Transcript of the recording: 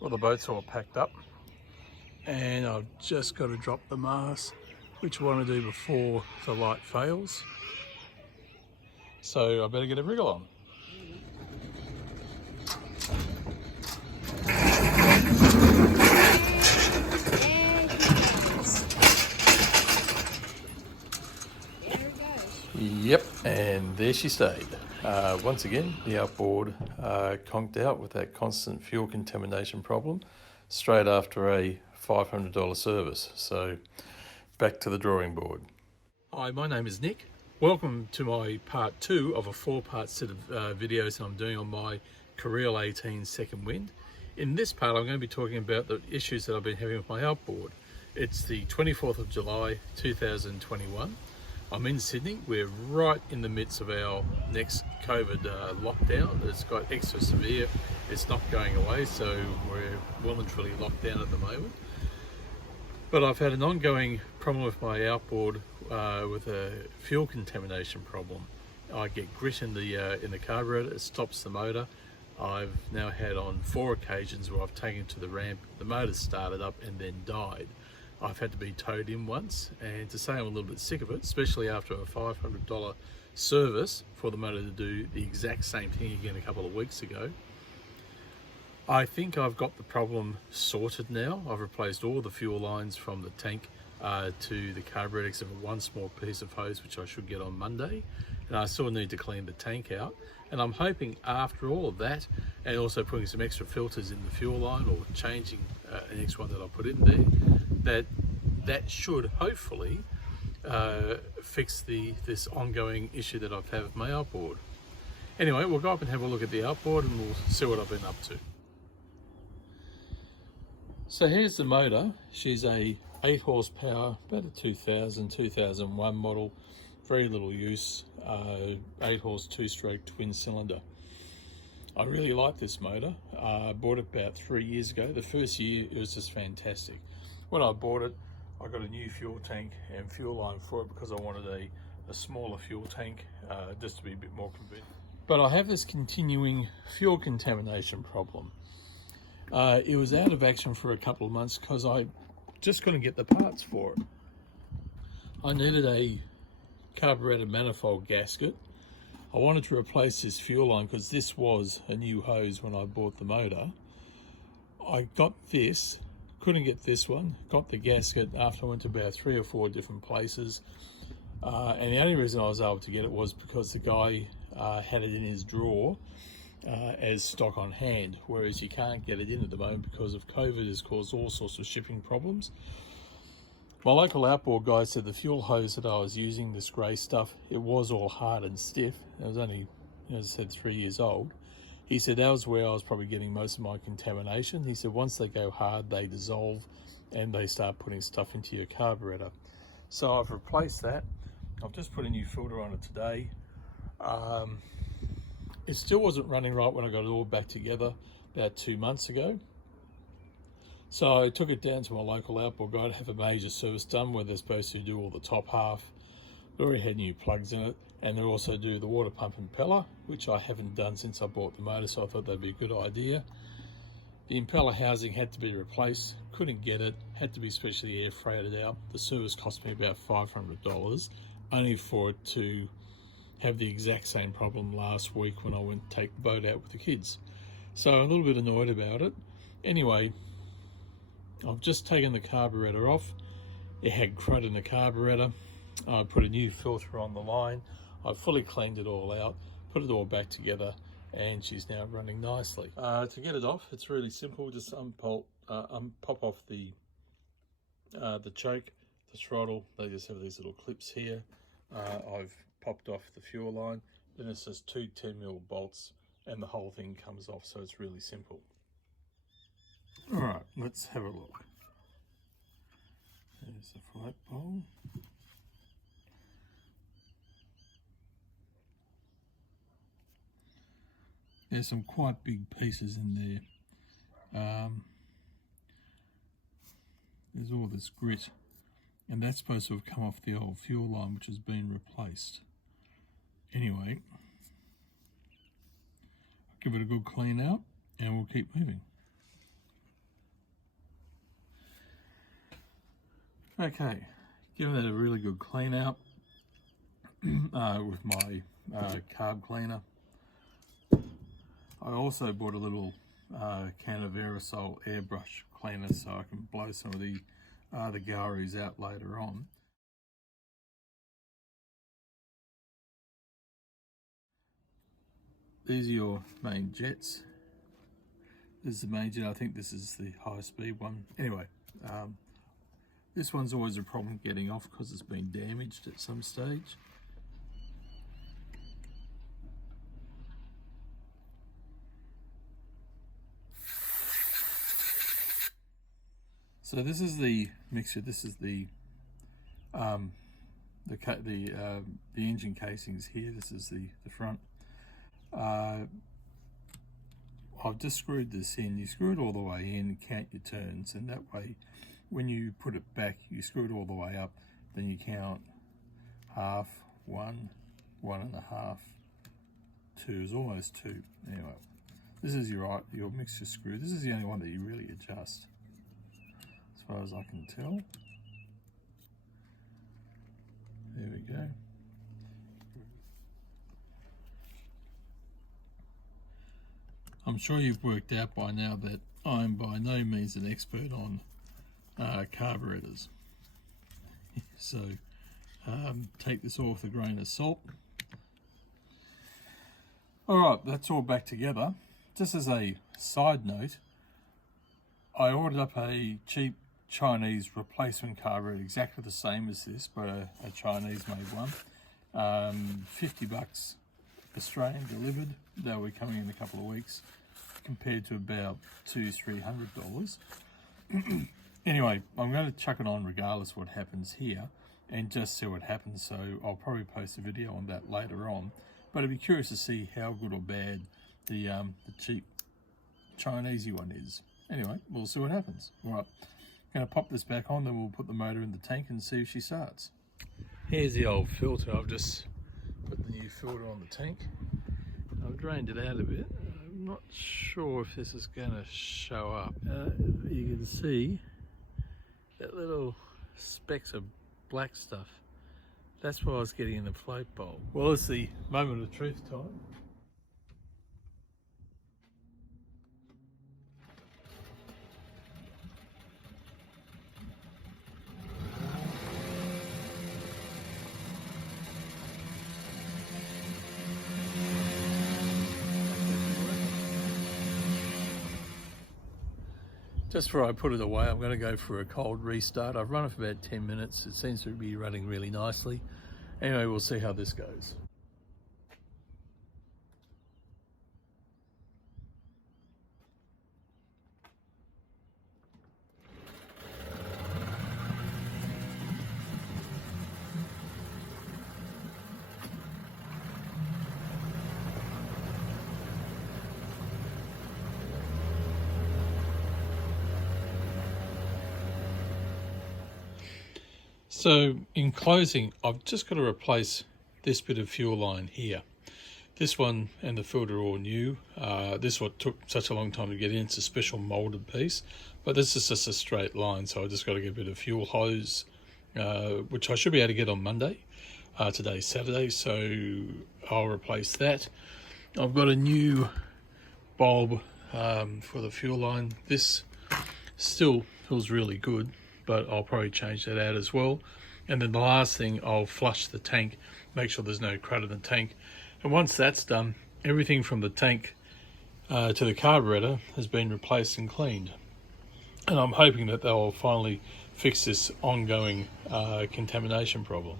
Well, the boat's all packed up and I've just got to drop the mast, which I want to do before the light fails. So I better get a wriggle on. Yep, and there she stayed. Once again, the outboard conked out with that constant fuel contamination problem straight after a $500 service. So back to the drawing board. Hi, my name is Nick. Welcome to my part 2 of a 4-part set of videos I'm doing on my Careel 18 second wind. In this part, I'm going to be talking about the issues that I've been having with my outboard. It's the 24th of July 2021. I'm in Sydney. We're right in the midst of our next COVID lockdown. It's got extra severe. It's not going away, so we're well and truly locked down at the moment. But I've had an ongoing problem with my outboard with a fuel contamination problem. I get grit in the carburetor. It stops the motor. I've now had on 4 occasions where I've taken to the ramp, the motor started up and then died. I've had to be towed in once, and to say I'm a little bit sick of it, especially after a $500 service for the motor to do the exact same thing again a couple of weeks ago. I think I've got the problem sorted now. I've replaced all the fuel lines from the tank to the carburetor except for one small piece of hose, which I should get on Monday, and I still need to clean the tank out. And I'm hoping after all of that, and also putting some extra filters in the fuel line or changing an extra one that I put in there, that should hopefully fix this ongoing issue that I've had with my outboard. Anyway, we'll go up and have a look at the outboard and we'll see what I've been up to. So here's the motor. She's a 8 horsepower, about a 2001 model, very little use, 8 horse 2-stroke twin cylinder. I really like this motor. I bought it about 3 years ago. The first year it was just fantastic. When I bought it, I got a new fuel tank and fuel line for it because I wanted a smaller fuel tank just to be a bit more convenient. But I have this continuing fuel contamination problem. It was out of action for a couple of months because I just couldn't get the parts for it. I needed a carburetor manifold gasket. I wanted to replace this fuel line because this was a new hose when I bought the motor. I got this, couldn't get this one, got the gasket after I went to about 3 or 4 different places. And the only reason I was able to get it was because the guy had it in his drawer as stock on hand, whereas you can't get it in at the moment because of COVID has caused all sorts of shipping problems. My local outboard guy said the fuel hose that I was using, this grey stuff, it was all hard and stiff. It was only, as I said, 3 years old. He said that was where I was probably getting most of my contamination. He said once they go hard, they dissolve and they start putting stuff into your carburetor. So I've replaced that. I've just put a new filter on it today. It still wasn't running right when I got it all back together about 2 months ago. So I took it down to my local outboard guy to have a major service done where they're supposed to do all the top half. They already had new plugs in it, and they also do the water pump impeller, which I haven't done since I bought the motor, so I thought that'd be a good idea. The impeller housing had to be replaced, couldn't get it, had to be specially air freighted out. The service cost me about $500, only for it to have the exact same problem last week when I went to take the boat out with the kids. So I'm a little bit annoyed about it. Anyway, I've just taken the carburetor off. It had crud in the carburetor. I put a new filter on the line. I've fully cleaned it all out, put it all back together, and she's now running nicely. To get it off, it's really simple. Just pop off the choke, the throttle. They just have these little clips here. I've popped off the fuel line. Then it's just 2 10mm bolts, and the whole thing comes off. So it's really simple. All right, let's have a look. There's the flagpole. There's some quite big pieces in there. There's all this grit, and that's supposed to have come off the old fuel line, which has been replaced. Anyway, give it a good clean out, and we'll keep moving. Okay, giving it a really good clean out with my carb cleaner. I also bought a little can of aerosol airbrush cleaner so I can blow some of the galleries out later on. These are your main jets. This is the main jet. I think this is the high speed one. Anyway, this one's always a problem getting off because it's been damaged at some stage. So this is the mixture. This is the engine casings here. This is the front. I've just screwed this in. You screw it all the way in, count your turns, and that way when you put it back, you screw it all the way up, then you count half, 1, 1.5, 2 is almost 2. Anyway, this is your mixture screw. This is the only one that you really adjust, as far as I can tell. There we go. I'm sure you've worked out by now that I'm by no means an expert on carburetors. So take this all with a grain of salt. Alright, that's all back together. Just as a side note, I ordered up a cheap Chinese replacement carburetor, exactly the same as this, but a Chinese made one. 50 bucks Australian delivered. They'll be coming in a couple of weeks, compared to about $200-300. Anyway, I'm going to chuck it on regardless of what happens here and just see what happens. So I'll probably post a video on that later on, but I'd be curious to see how good or bad the cheap Chinesey one is. Anyway, we'll see what happens. All right, going to pop this back on, then we'll put the motor in the tank and see if she starts. Here's the old filter. I've just put the new filter on the tank. I've drained it out a bit. I'm not sure if this is going to show up. You can see that little specks of black stuff. That's what I was getting in the float bowl. Well, it's the moment of truth time. Just before I put it away, I'm going to go for a cold restart. I've run it for about 10 minutes. It seems to be running really nicely. Anyway, we'll see how this goes. So in closing, I've just got to replace this bit of fuel line here. This one and the filter are all new. This is what took such a long time to get in. It's a special molded piece, but this is just a straight line. So I just got to get a bit of fuel hose, which I should be able to get on Monday. Today's Saturday, so I'll replace that. I've got a new bulb for the fuel line. This still feels really good, but I'll probably change that out as well. And then the last thing, I'll flush the tank, make sure there's no crud in the tank. And once that's done, everything from the tank to the carburetor has been replaced and cleaned. And I'm hoping that they'll finally fix this ongoing contamination problem.